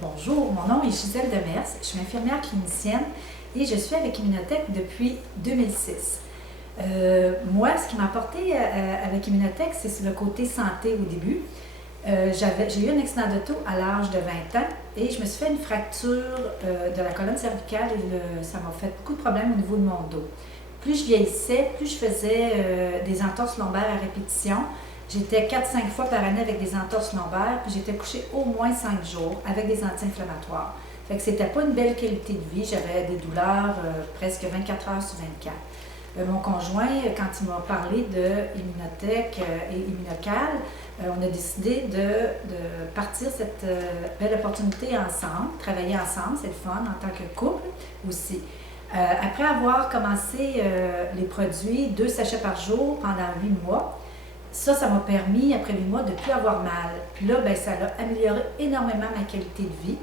Bonjour, mon nom est Gisèle Demers, je suis infirmière clinicienne et je suis avec Immunotech depuis 2006. Moi, ce qui m'a apporté avec Immunotech, c'est le côté santé au début. J'ai eu un accident d'auto à l'âge de 20 ans et je me suis fait une fracture de la colonne cervicale et ça m'a fait beaucoup de problèmes au niveau de mon dos. Plus je vieillissais, plus je faisais des entorses lombaires à répétition. J'étais 4-5 fois par année avec des entorses lombaires, puis j'étais couchée au moins 5 jours avec des anti-inflammatoires. Fait que c'était pas une belle qualité de vie. J'avais des douleurs presque 24 heures sur 24. Mon conjoint, quand il m'a parlé de Immunotech et Immunocal, on a décidé de partir cette belle opportunité ensemble, travailler ensemble, c'est le fun en tant que couple aussi. Après avoir commencé les produits, 2 sachets par jour pendant 8 mois, ça m'a permis, après 8 mois, de ne plus avoir mal. Puis là, ça a amélioré énormément ma qualité de vie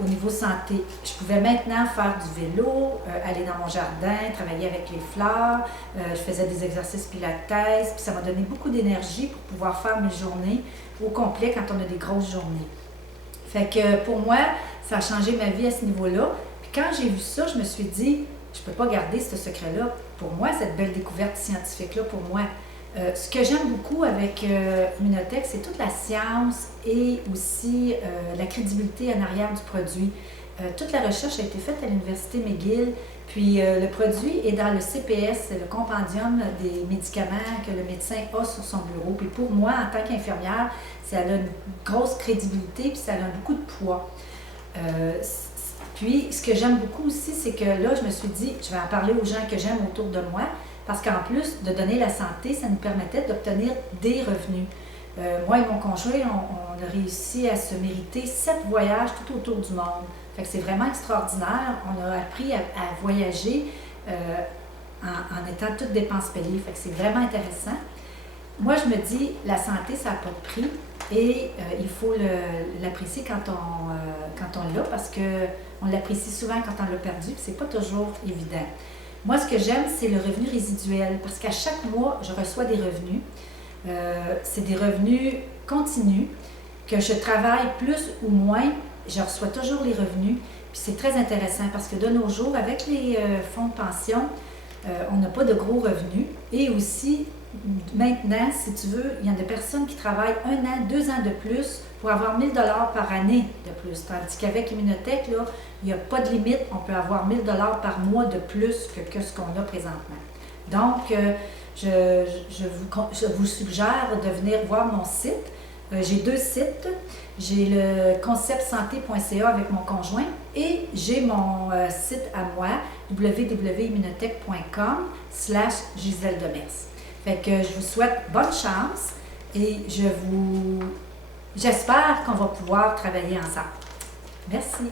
au niveau santé. Je pouvais maintenant faire du vélo, aller dans mon jardin, travailler avec les fleurs. Je faisais des exercices pilates, puis ça m'a donné beaucoup d'énergie pour pouvoir faire mes journées au complet quand on a des grosses journées. Fait que pour moi, ça a changé ma vie à ce niveau-là. Puis quand j'ai vu ça, je me suis dit, je ne peux pas garder ce secret-là pour moi, cette belle découverte scientifique-là pour moi. Ce que j'aime beaucoup avec Immunotech, c'est toute la science et aussi la crédibilité en arrière du produit. Toute la recherche a été faite à l'Université McGill, puis le produit est dans le CPS, c'est le compendium des médicaments que le médecin a sur son bureau. Puis pour moi, en tant qu'infirmière, ça a une grosse crédibilité, puis ça a beaucoup de poids. Puis ce que j'aime beaucoup aussi, c'est que là, je me suis dit, je vais en parler aux gens que j'aime autour de moi, parce qu'en plus de donner la santé, ça nous permettait d'obtenir des revenus. Moi et mon conjoint, on a réussi à se mériter 7 voyages tout autour du monde. Fait que c'est vraiment extraordinaire. On a appris à voyager en étant toutes dépenses payées. Fait que c'est vraiment intéressant. Moi, je me dis, la santé, ça n'a pas de prix et il faut l'apprécier quand on l'a, parce qu'on l'apprécie souvent quand on l'a perdu, puis c'est pas toujours évident. Moi, ce que j'aime, c'est le revenu résiduel, parce qu'à chaque mois, je reçois des revenus. C'est des revenus continus, que je travaille plus ou moins, je reçois toujours les revenus. Puis c'est très intéressant, parce que de nos jours, avec les fonds de pension, on n'a pas de gros revenus. Et aussi, maintenant, si tu veux, il y a des personnes qui travaillent 1 an, 2 ans de plus pour avoir 1 000 $ par année de plus. Tandis qu'avec Immunotech, là, il n'y a pas de limite. On peut avoir 1 000 $ par mois de plus que ce qu'on a présentement. Donc, je vous suggère de venir voir mon site. J'ai 2 sites. J'ai le conceptsanté.ca avec mon conjoint et j'ai mon site à moi, www.immunotech.com/Gisèle Demers. Fait que je vous souhaite bonne chance et j'espère qu'on va pouvoir travailler ensemble. Merci.